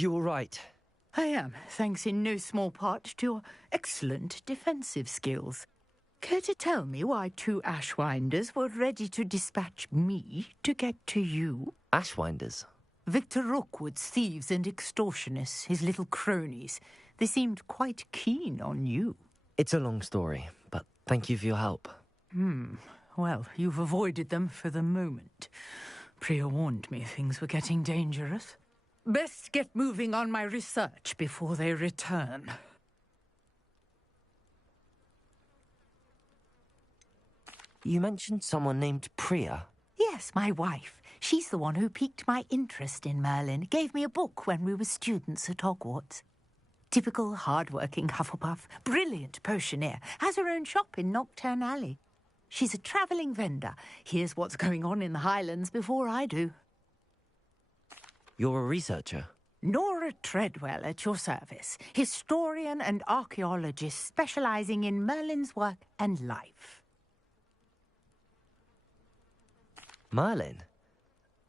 you all right? I am, thanks in no small part to your excellent defensive skills. Care to tell me why 2 Ashwinders were ready to dispatch me to get to you? Ashwinders? Victor Rookwood's thieves and extortionists, his little cronies. They seemed quite keen on you. It's a long story, but thank you for your help. Well, you've avoided them for the moment. Priya warned me things were getting dangerous. Best get moving on my research before they return. You mentioned someone named Priya. Yes, my wife. She's the one who piqued my interest in Merlin. Gave me a book when we were students at Hogwarts. Typical hard-working Hufflepuff, brilliant potioneer, has her own shop in Nocturne Alley. She's a travelling vendor. Hears what's going on in the Highlands before I do. You're a researcher? Nora Treadwell at your service, historian and archaeologist specialising in Merlin's work and life. Merlin?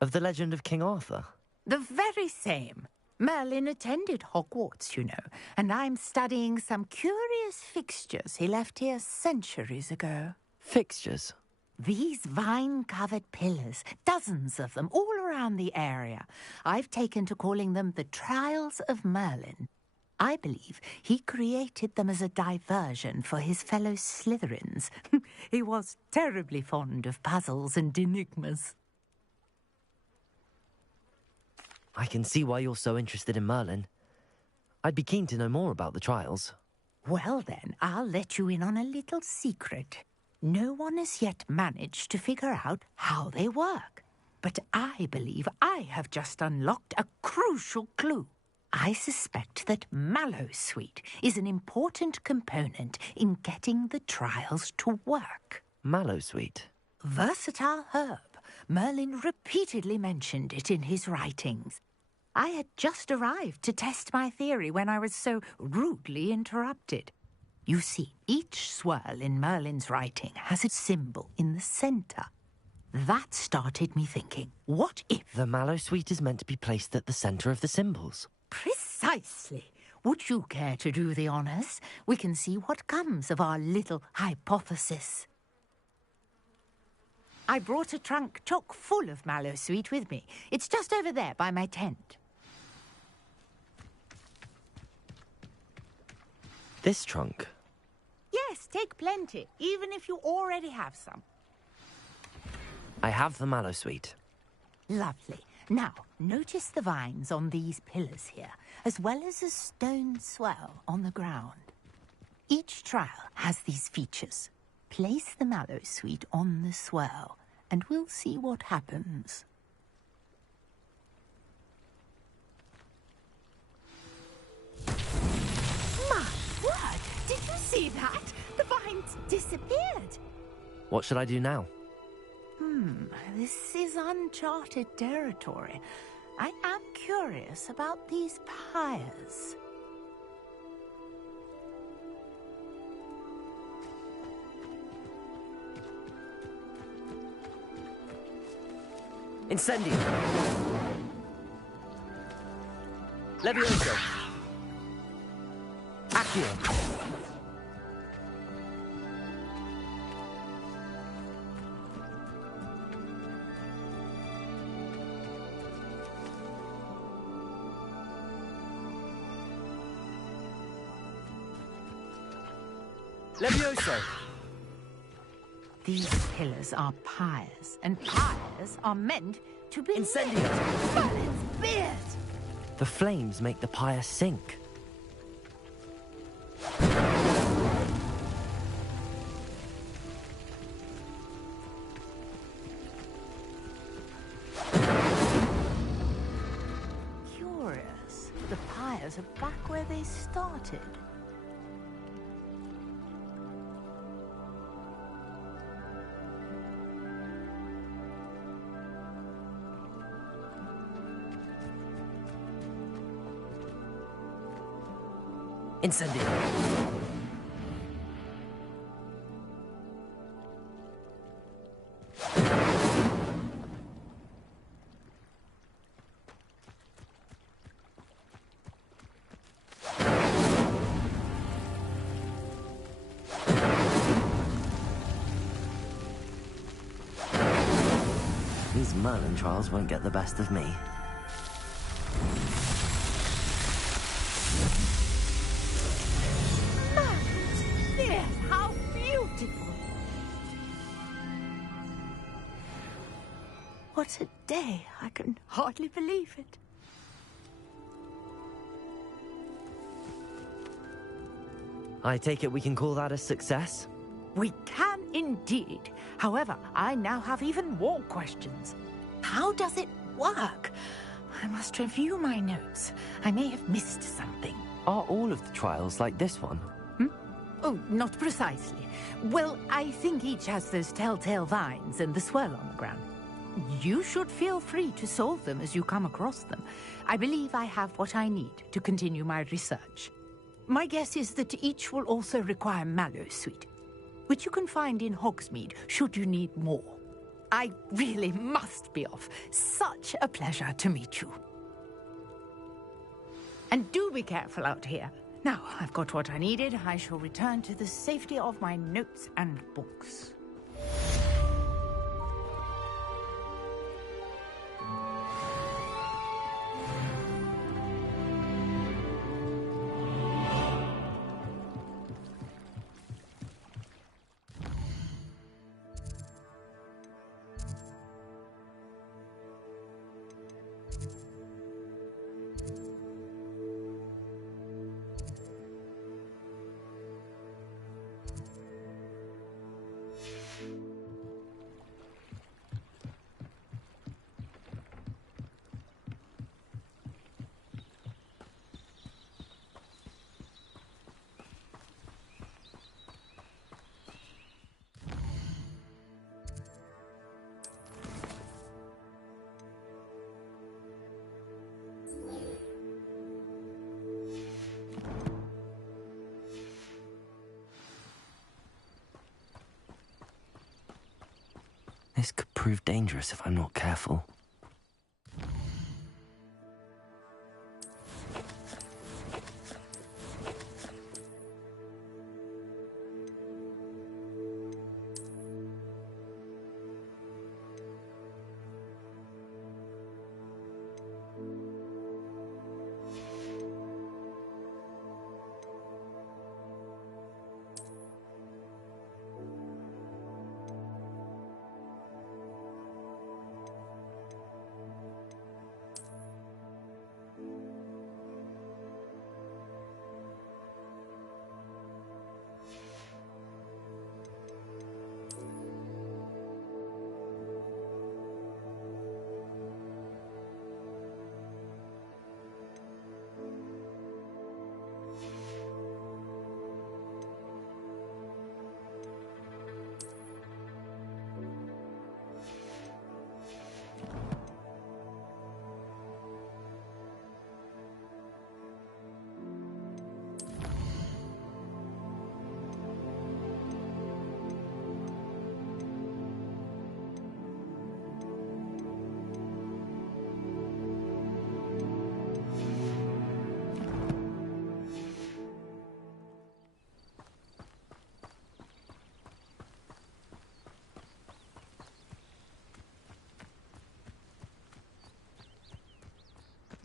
Of the legend of King Arthur? The very same. Merlin attended Hogwarts, you know, and I'm studying some curious fixtures he left here centuries ago. Fixtures? These vine-covered pillars, dozens of them, all around the area. I've taken to calling them the Trials of Merlin. I believe he created them as a diversion for his fellow Slytherins. He was terribly fond of puzzles and enigmas. I can see why you're so interested in Merlin. I'd be keen to know more about the trials. Well then, I'll let you in on a little secret. No one has yet managed to figure out how they work. But I believe I have just unlocked a crucial clue. I suspect that Mallowsweet is an important component in getting the trials to work. Mallowsweet? Versatile herb. Merlin repeatedly mentioned it in his writings. I had just arrived to test my theory when I was so rudely interrupted. You see, each swirl in Merlin's writing has a symbol in the centre. That started me thinking, what if... The Mallowsweet is meant to be placed at the centre of the symbols. Precisely. Would you care to do the honours? We can see what comes of our little hypothesis. I brought a trunk chock full of Mallowsweet with me. It's just over there by my tent. This trunk? Yes, take plenty, even if you already have some. I have the Mallowsweet. Lovely. Now, notice the vines on these pillars here, as well as a stone swell on the ground. Each trial has these features. Place the Mallowsweet on the swell, and we'll see what happens. My word! Did you see that? The vines disappeared. What should I do now? This is uncharted territory. I am curious about these pyres. Incendio! Levioso! Accio! Levioso! These pillars are pyres, and pyres are meant to be Incendio! Merlin's beard! The flames make the pyre sink. Curious. The pyres are back where they started. Incendio! These Merlin trials won't get the best of me. Yes, how beautiful! What a day! I can hardly believe it. I take it we can call that a success? We can indeed. However, I now have even more questions. How does it work? I must review my notes. I may have missed something. Are all of the trials like this one? Oh, not precisely. Well, I think each has those telltale vines and the swirl on the ground. You should feel free to solve them as you come across them. I believe I have what I need to continue my research. My guess is that each will also require mallowsweet, which you can find in Hogsmeade should you need more. I really must be off. Such a pleasure to meet you. And do be careful out here. Now, I've got what I needed. I shall return to the safety of my notes and books. This could prove dangerous if I'm not careful.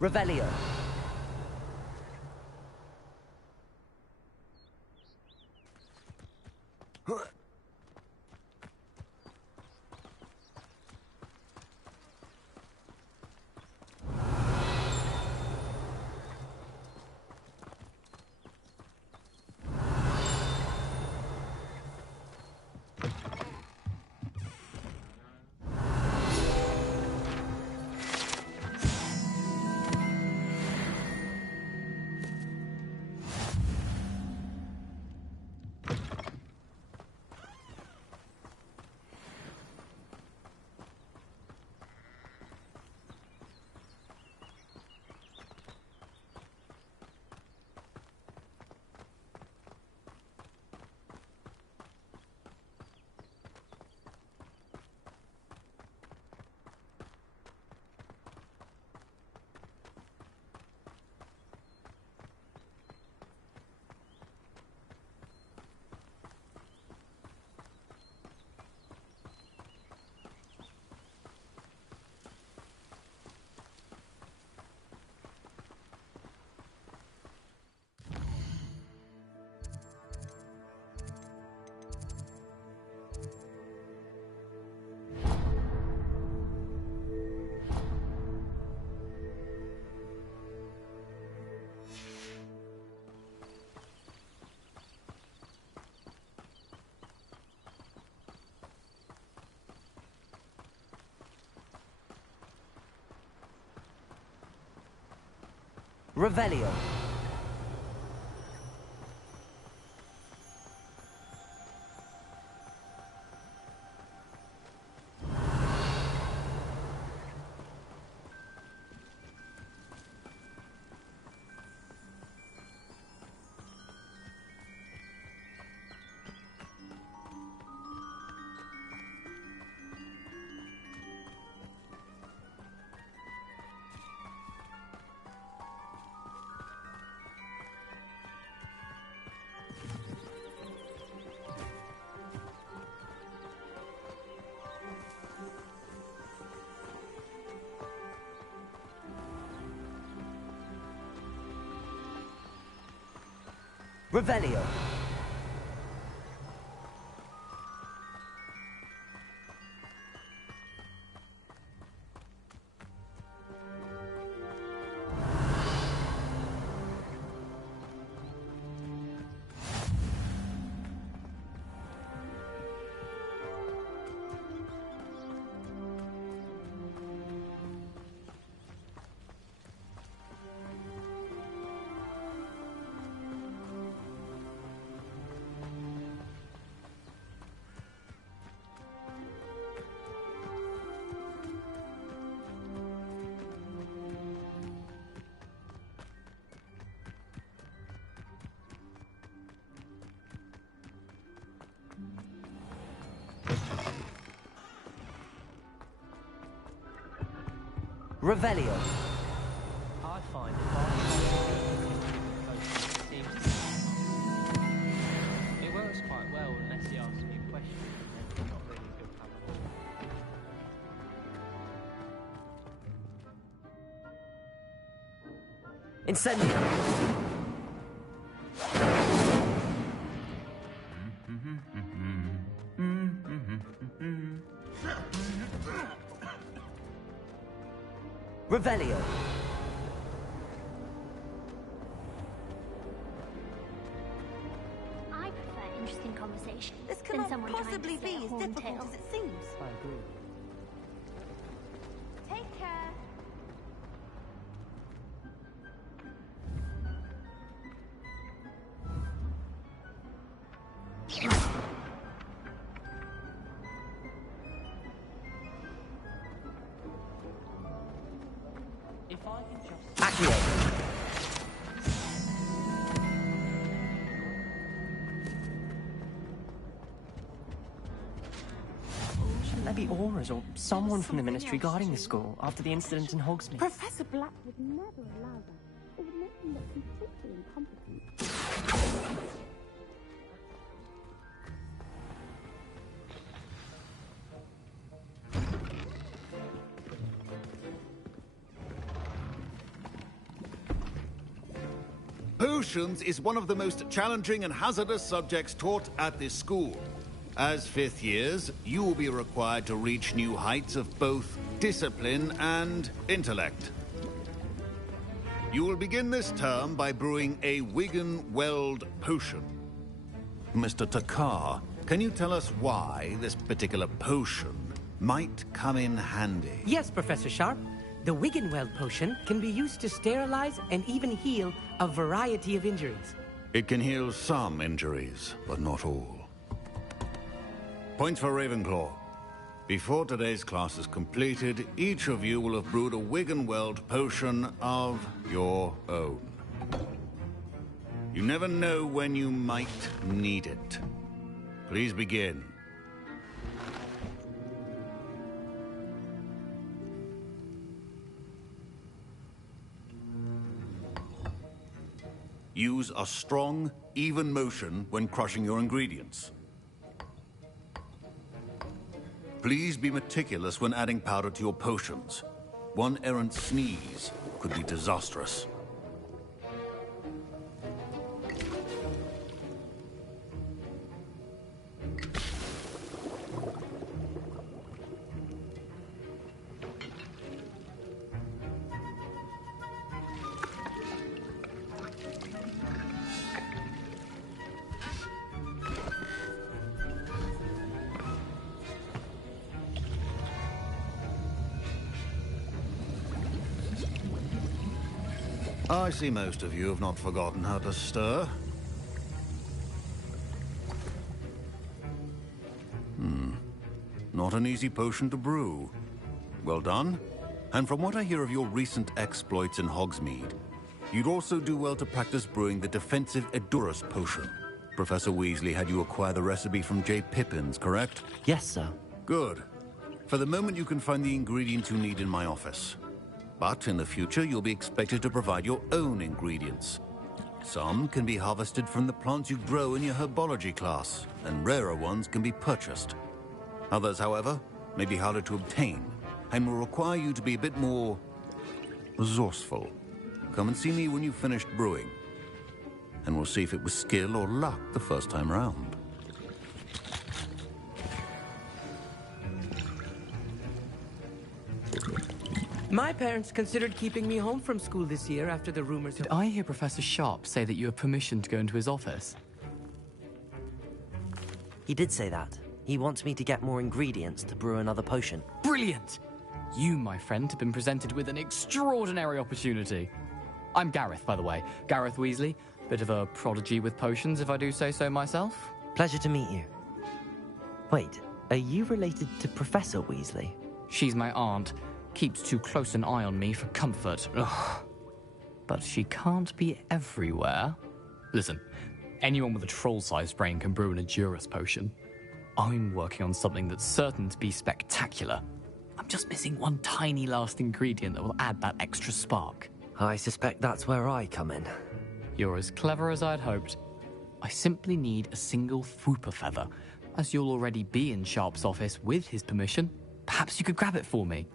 Revelio. Revelio. Revelio. Revelio. I find it works quite well unless he asks you questions and then it's not really a good plan at all. Incendio. Revelio. I prefer interesting conversation This than cannot someone trying possibly to say be a as horned difficult tale. as it seems. I agree. Take care. If I can just... Accio. Shouldn't there be auras or someone from the ministry guarding the school after the incident in Hogsmeade? Professor Black would never allow that. It would make him look completely incompetent. Potions is one of the most challenging and hazardous subjects taught at this school. As fifth years, you will be required to reach new heights of both discipline and intellect. You will begin this term by brewing a Wigan-Weld potion. Mr. Takar, can you tell us why this particular potion might come in handy? Yes, Professor Sharp. The Wiggenweld potion can be used to sterilize and even heal a variety of injuries. It can heal some injuries, but not all. Points for Ravenclaw. Before today's class is completed, each of you will have brewed a Wiggenweld potion of your own. You never know when you might need it. Please begin. Use a strong, even motion when crushing your ingredients. Please be meticulous when adding powder to your potions. One errant sneeze could be disastrous. I see most of you have not forgotten how to stir. Not an easy potion to brew. Well done. And from what I hear of your recent exploits in Hogsmeade, you'd also do well to practice brewing the defensive Edurus potion. Professor Weasley had you acquire the recipe from J. Pippins, correct? Yes, sir. Good. For the moment, you can find the ingredients you need in my office. But in the future, you'll be expected to provide your own ingredients. Some can be harvested from the plants you grow in your herbology class, and rarer ones can be purchased. Others, however, may be harder to obtain, and will require you to be a bit more resourceful. Come and see me when you've finished brewing, and we'll see if it was skill or luck the first time round. My parents considered keeping me home from school this year after the rumors Did I hear Professor Sharp say that you have permission to go into his office? He did say that. He wants me to get more ingredients to brew another potion. Brilliant! You, my friend, have been presented with an extraordinary opportunity. I'm Gareth, by the way. Gareth Weasley. Bit of a prodigy with potions, if I do say so myself. Pleasure to meet you. Wait, are you related to Professor Weasley? She's my aunt. Keeps too close an eye on me for comfort. Ugh. But she can't be everywhere. Listen, anyone with a troll-sized brain can brew an Edurus potion. I'm working on something that's certain to be spectacular. I'm just missing one tiny last ingredient that will add that extra spark. I suspect that's where I come in. You're as clever as I'd hoped. I simply need a single Fwooper feather. As you'll already be in Sharp's office with his permission, perhaps you could grab it for me.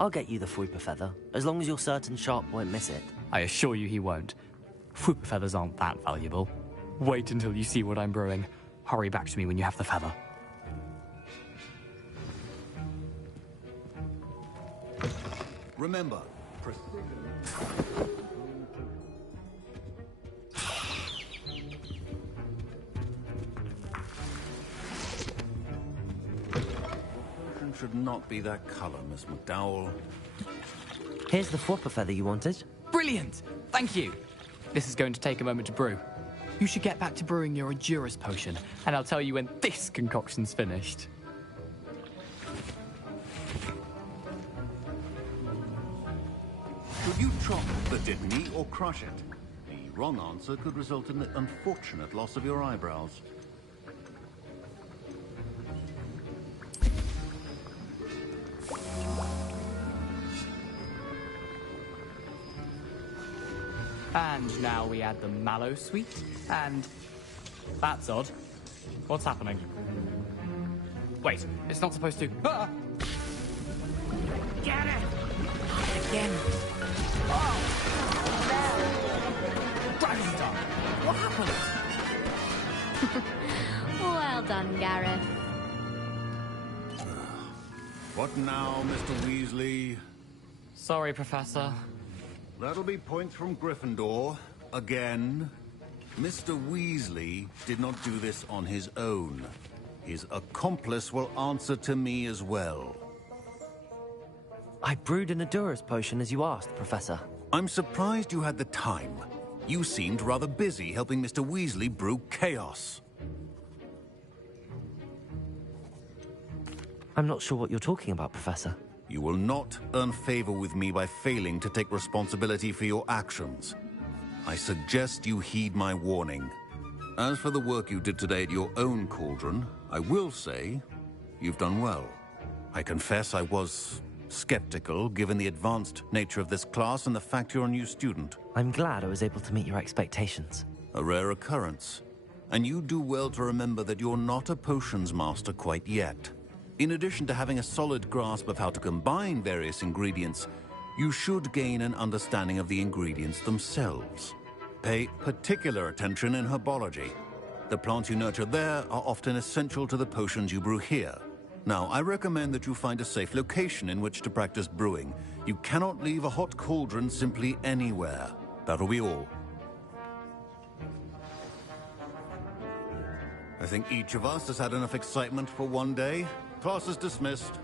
I'll get you the Fwooper feather, as long as you're certain Sharp won't miss it. I assure you he won't. Fwooper feathers aren't that valuable. Wait until you see what I'm brewing. Hurry back to me when you have the feather. Remember, should not be that color, Miss McDowell. Here's the Fwooper feather you wanted. Brilliant! Thank you! This is going to take a moment to brew. You should get back to brewing your Edurus potion, and I'll tell you when this concoction's finished. Could you chop the Dittany or crush it? The wrong answer could result in the unfortunate loss of your eyebrows. And now we add the mallow sweet, and... That's odd. What's happening? Wait, it's not supposed to... Ah! Get it! Again. Dragon's Dog! What happened? Well done, Gareth. What now, Mr. Weasley? Sorry, Professor. That'll be points from Gryffindor. Again. Mr. Weasley did not do this on his own. His accomplice will answer to me as well. I brewed an Edurus potion as you asked, Professor. I'm surprised you had the time. You seemed rather busy helping Mr. Weasley brew chaos. I'm not sure what you're talking about, Professor. You will not earn favor with me by failing to take responsibility for your actions. I suggest you heed my warning. As for the work you did today at your own cauldron, I will say you've done well. I confess I was skeptical, given the advanced nature of this class and the fact you're a new student. I'm glad I was able to meet your expectations. A rare occurrence. And you do well to remember that you're not a potions master quite yet. In addition to having a solid grasp of how to combine various ingredients, you should gain an understanding of the ingredients themselves. Pay particular attention in herbology. The plants you nurture there are often essential to the potions you brew here. Now, I recommend that you find a safe location in which to practice brewing. You cannot leave a hot cauldron simply anywhere. That'll be all. I think each of us has had enough excitement for one day. Class is dismissed.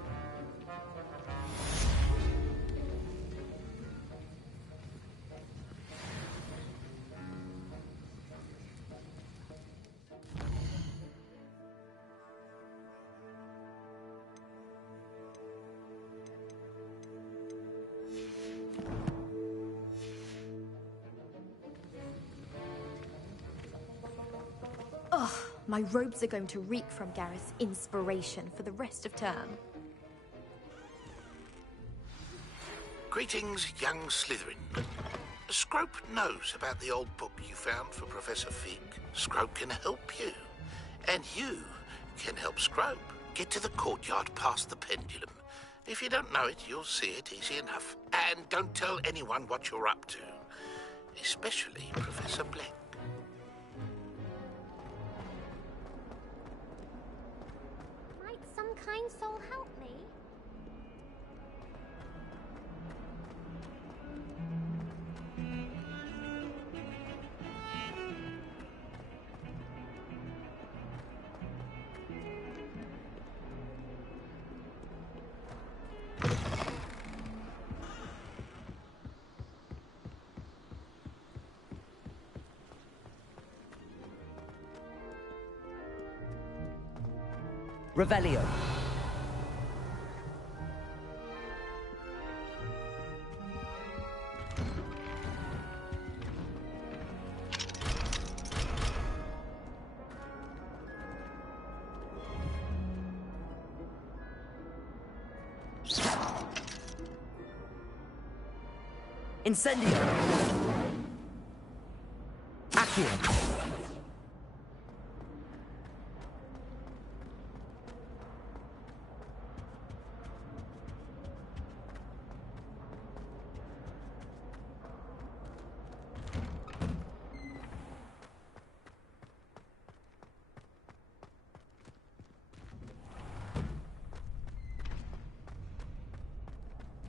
My robes are going to reek from Gareth's inspiration for the rest of term. Greetings, young Slytherin. Scrope knows about the old book you found for Professor Fig. Scrope can help you. And you can help Scrope get to the courtyard past the pendulum. If you don't know it, you'll see it easy enough. And don't tell anyone what you're up to. Especially Professor Black. Might some kind soul help me? Revelio. Incendio. Accio.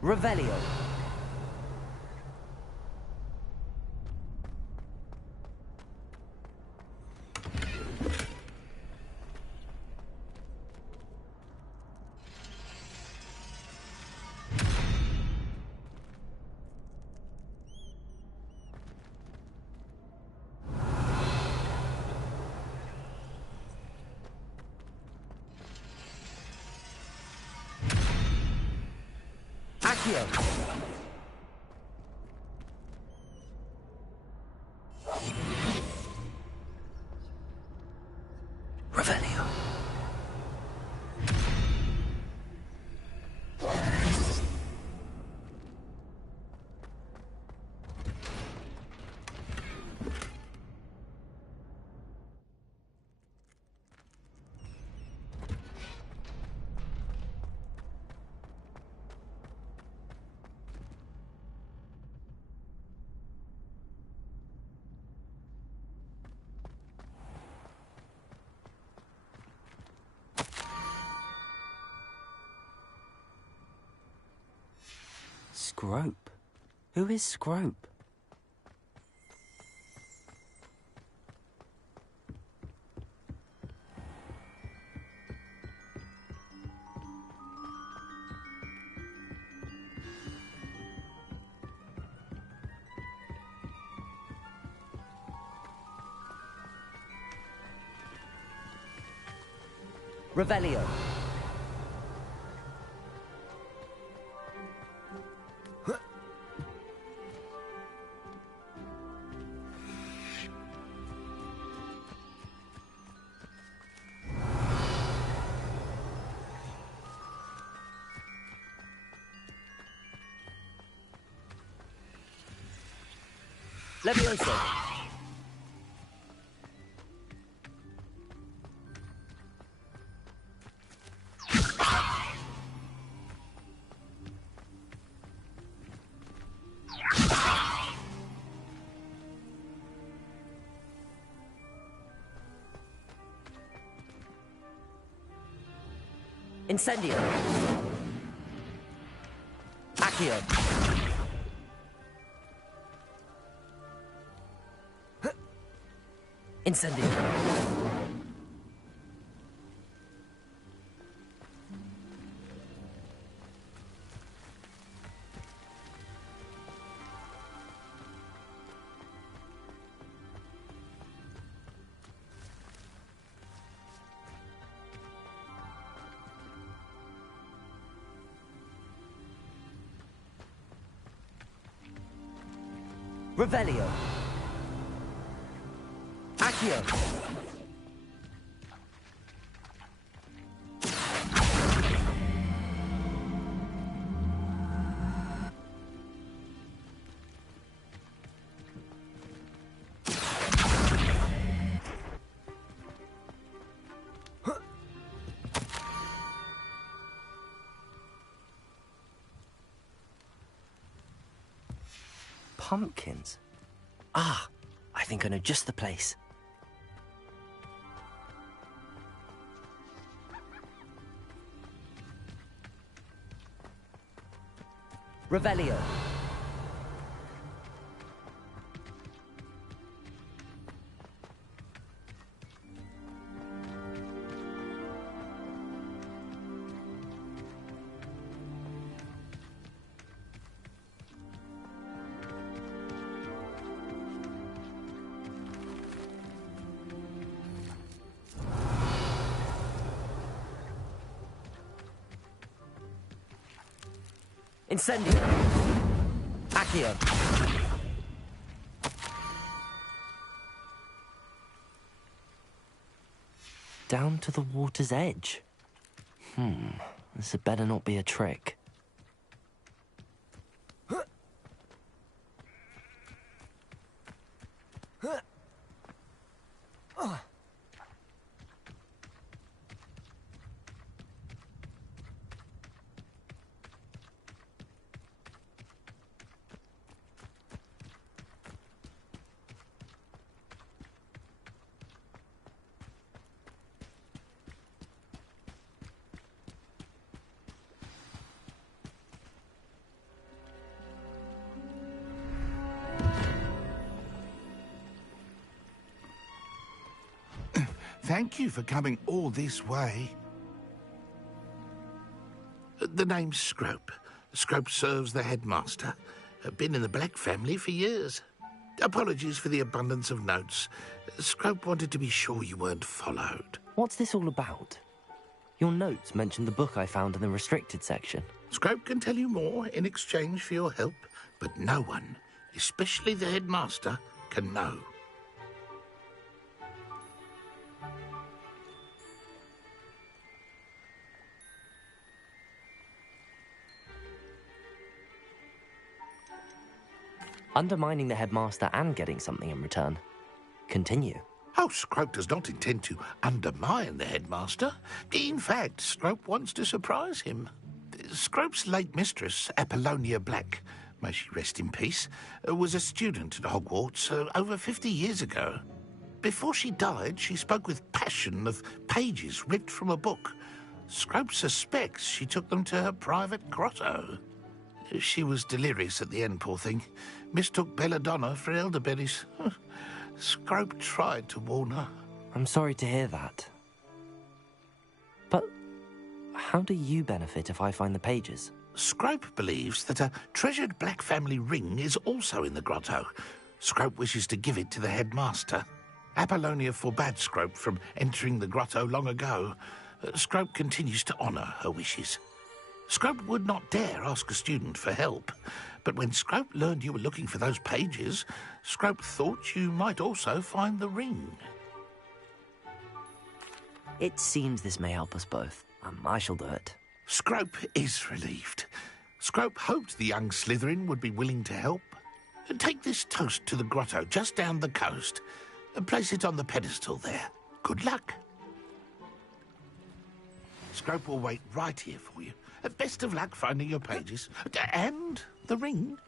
Revelio. Accio. Revelio. Scrope? Who is Scrope? Revelio. Levioso. Incendio. Accio. Incendio. Revelio. Accio. pumpkins. Ah, I think I know just the place. Revelio. Incendio. Accio. Down to the water's edge. This had better not be a trick. Thank you for coming all this way. The name's Scrope. Scrope serves the headmaster. Been in the Black family for years. Apologies for the abundance of notes. Scrope wanted to be sure you weren't followed. What's this all about? Your notes mentioned the book I found in the restricted section. Scrope can tell you more in exchange for your help, but no one, especially the headmaster, can know. Undermining the headmaster and getting something in return. Continue. Oh, Scrope does not intend to undermine the headmaster. In fact, Scrope wants to surprise him. Scrope's late mistress, Apollonia Black, may she rest in peace, was a student at Hogwarts over 50 years ago. Before she died, she spoke with passion of pages ripped from a book. Scrope suspects she took them to her private grotto. She was delirious at the end, poor thing. Mistook belladonna for elderberries. Scrope tried to warn her. I'm sorry to hear that. But how do you benefit if I find the pages? Scrope believes that a treasured Black family ring is also in the grotto. Scrope wishes to give it to the headmaster. Apollonia forbade Scrope from entering the grotto long ago. Scrope continues to honour her wishes. Scrope would not dare ask a student for help, but when Scrope learned you were looking for those pages, Scrope thought you might also find the ring. It seems this may help us both. I shall do it. Scrope is relieved. Scrope hoped the young Slytherin would be willing to help. Take this toast to the grotto just down the coast and place it on the pedestal there. Good luck. Scrope will wait right here for you. Best of luck finding your pages. And the ring.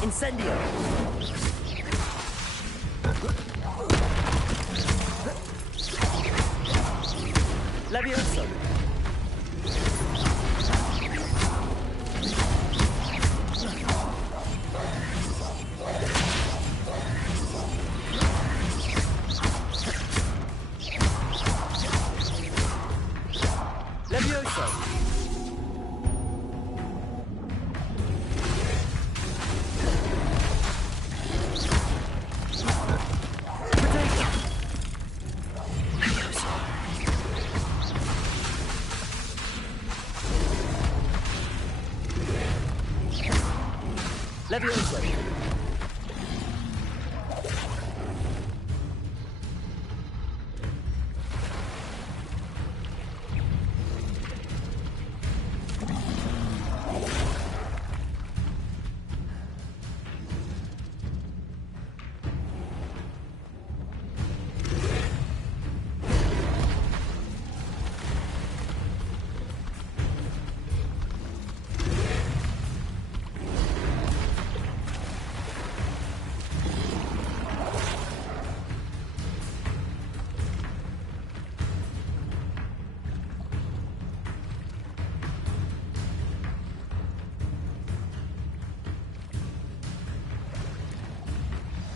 Incendio! Levioso! Levioso! Leviosa!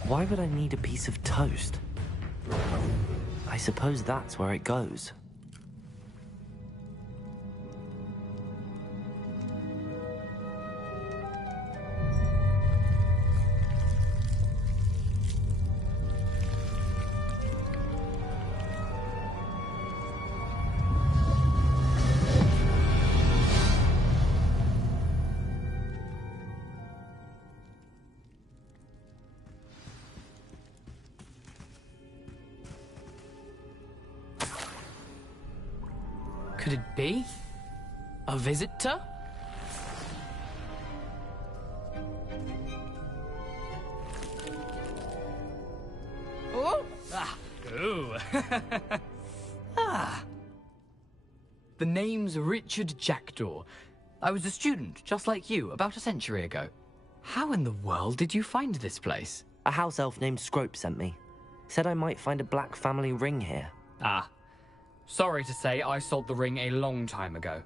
Why would I need a piece of toast? I suppose that's where it goes. Could it be? A visitor? Oh! Ah! Ooh! Ah! The name's Richard Jackdaw. I was a student, just like you, about a century ago. How in the world did you find this place? A house elf named Scrope sent me. Said I might find a black family ring here. Ah. Sorry to say, I sold the ring a long time ago.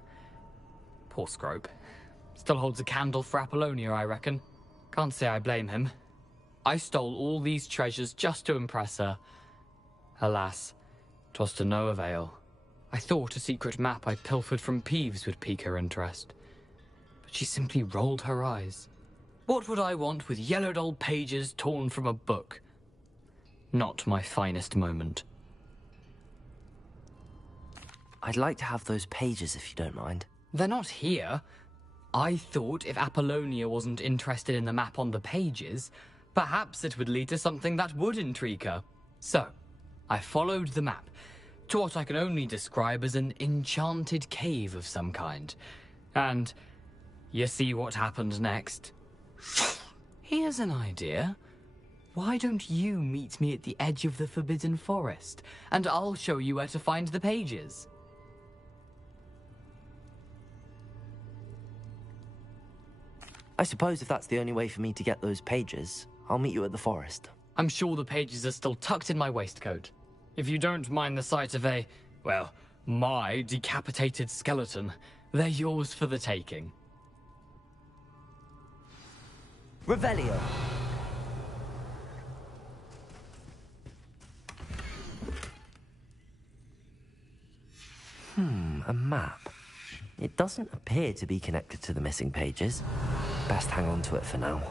Poor Scrope. Still holds a candle for Apollonia, I reckon. Can't say I blame him. I stole all these treasures just to impress her. Alas, 'twas to no avail. I thought a secret map I pilfered from Peeves would pique her interest. But she simply rolled her eyes. What would I want with yellowed old pages torn from a book? Not my finest moment. I'd like to have those pages if you don't mind. They're not here. I thought if Apollonia wasn't interested in the map on the pages, perhaps it would lead to something that would intrigue her. So, I followed the map to what I can only describe as an enchanted cave of some kind. And you see what happened next? Here's an idea. Why don't you meet me at the edge of the Forbidden Forest, and I'll show you where to find the pages. I suppose if that's the only way for me to get those pages, I'll meet you at the forest. I'm sure the pages are still tucked in my waistcoat. If you don't mind the sight of a, well, my decapitated skeleton, they're yours for the taking. Revelio! A map. It doesn't appear to be connected to the missing pages. Best hang on to it for now.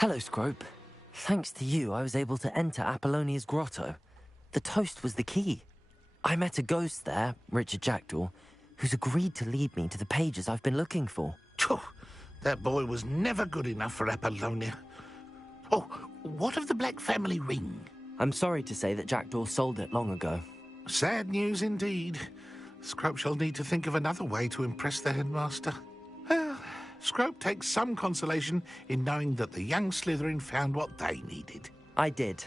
Hello, Scrope. Thanks to you, I was able to enter Apollonia's grotto. The toast was the key. I met a ghost there, Richard Jackdaw, who's agreed to lead me to the pages I've been looking for. Phew, that boy was never good enough for Apollonia. Oh, what of the Black family ring? I'm sorry to say that Jackdaw sold it long ago. Sad news indeed. Scrope shall need to think of another way to impress the headmaster. Well, Scrope takes some consolation in knowing that the young Slytherin found what they needed. I did.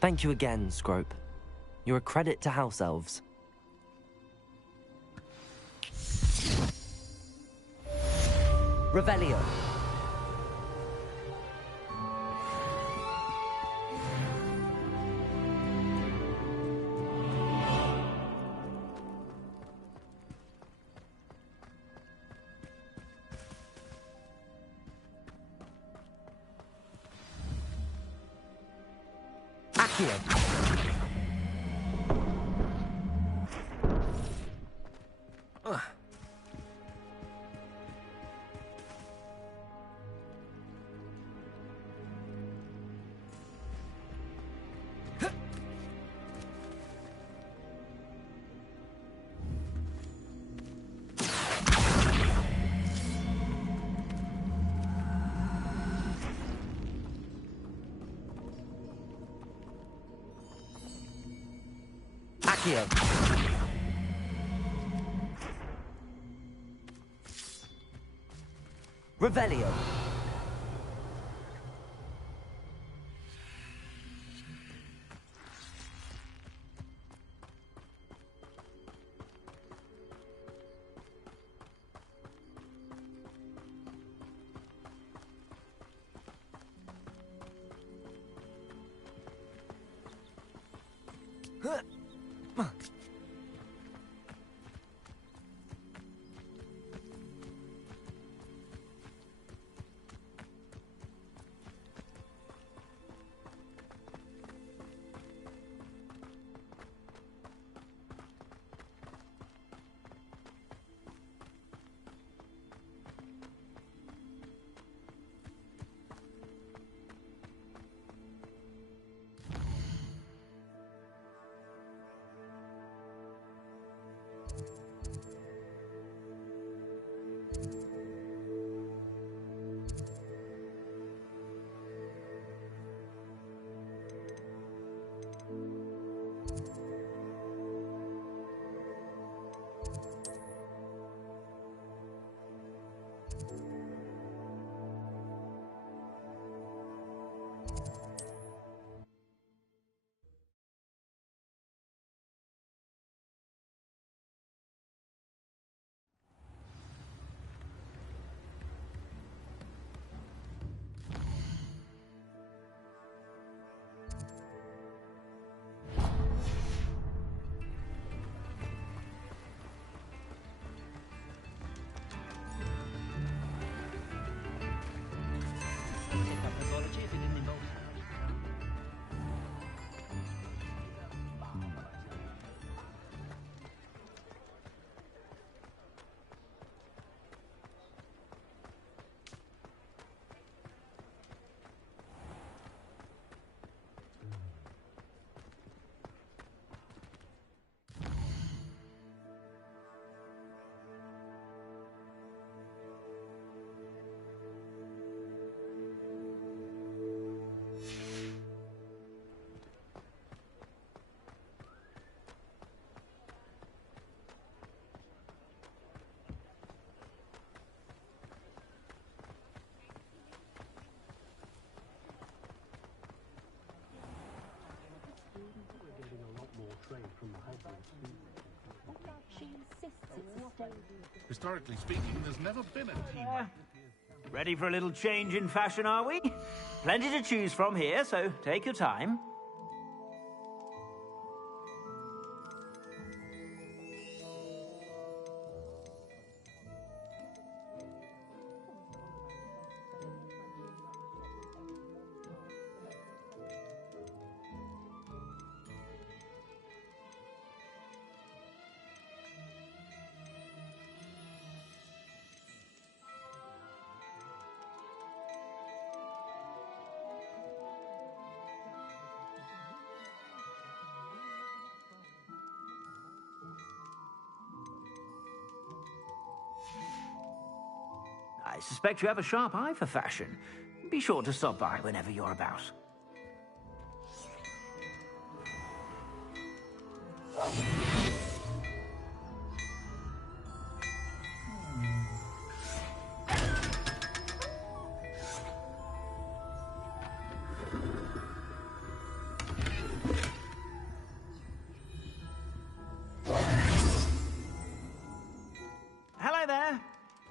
Thank you again, Scrope. You're a credit to House Elves. Revelio. Accio. Accio. Revelio. Historically speaking, there's never been a team. Ready for a little change in fashion, are we? Plenty to choose from here, so take your time. suspect you have a sharp eye for fashion. Be sure to stop by whenever you're about. Hello there.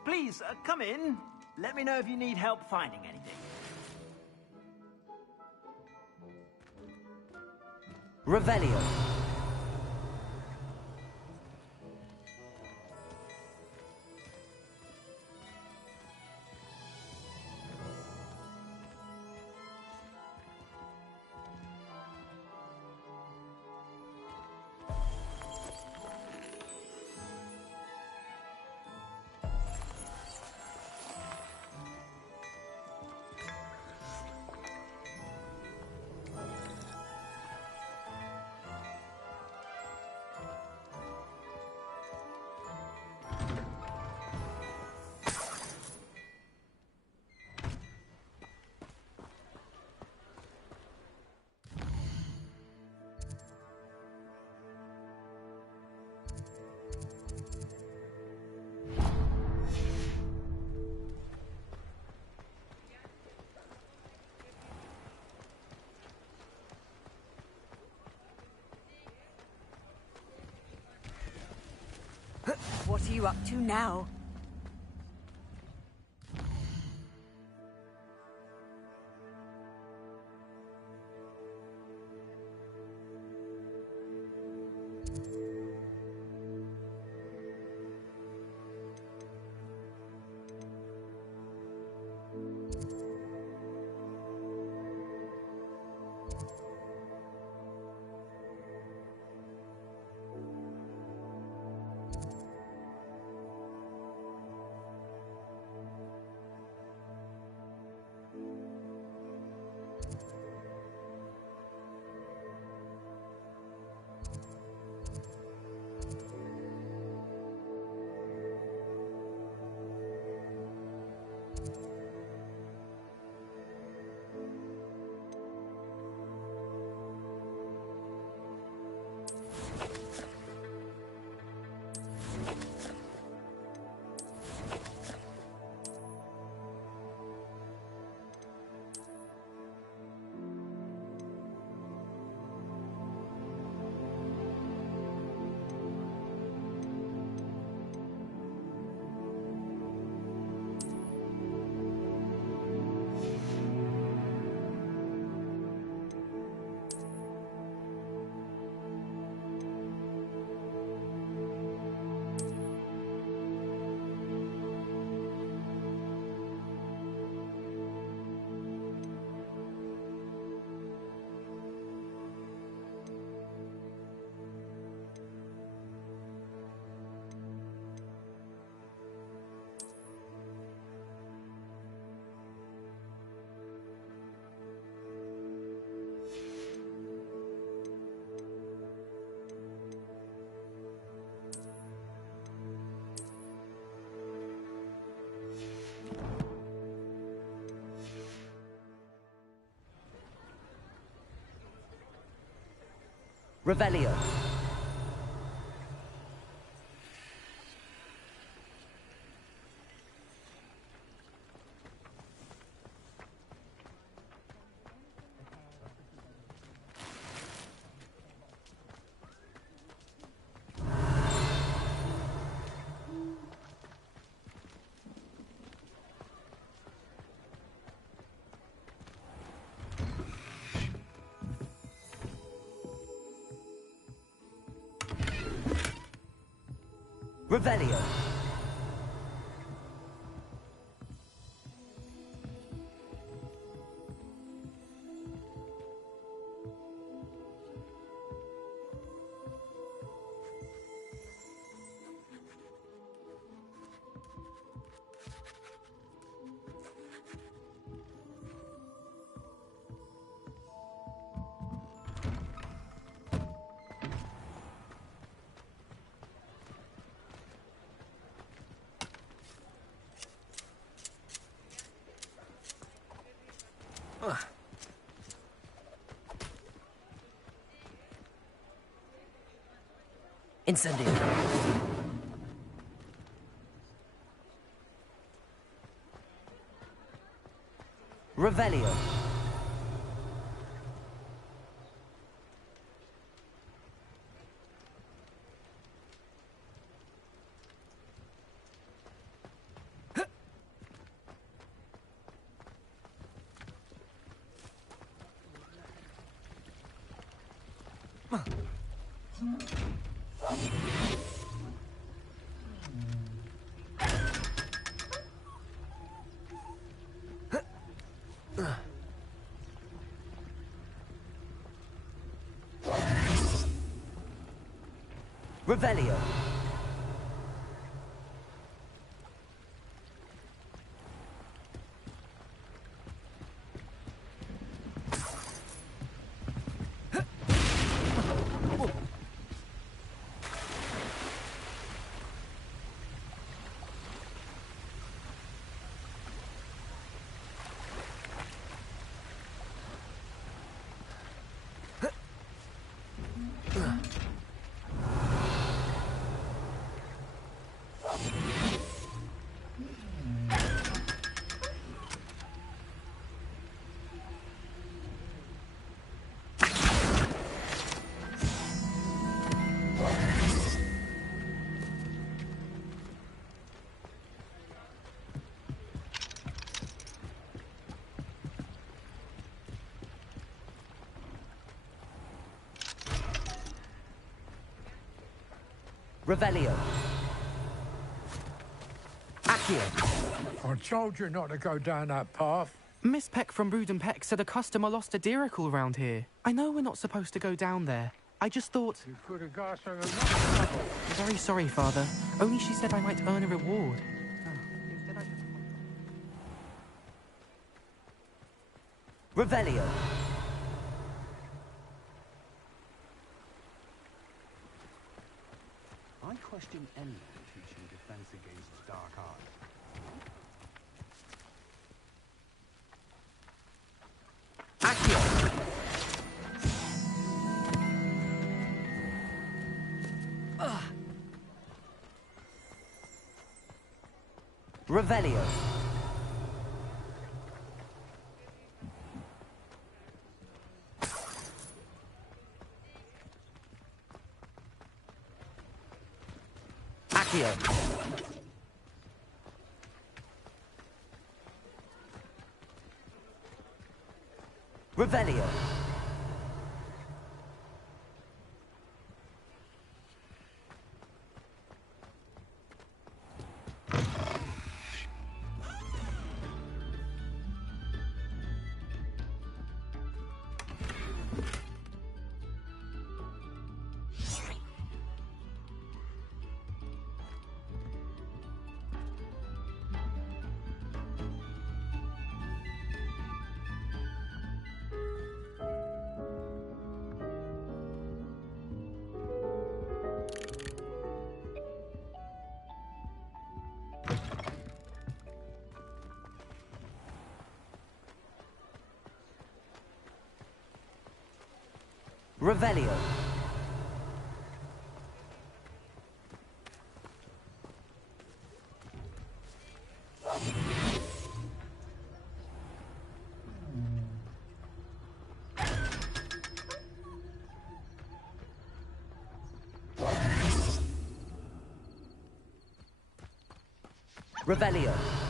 Please, come in. Let me know if you need help finding anything. Revelio. What are you up to now? Revelio. Revelio. Incendio. Revelio. Revelio. Revelio. Accio. I told you not to go down that path. Miss Peck from Brood and Peck said a customer lost a deeracle around here. I know we're not supposed to go down there. I just thought... You could have got her another trouble. Very sorry, Father. Only she said I might earn a reward. Revelio. I question anyone teaching defense against dark arts. Accio. Revelio. Accio. Revelio. Revelio. Revelio.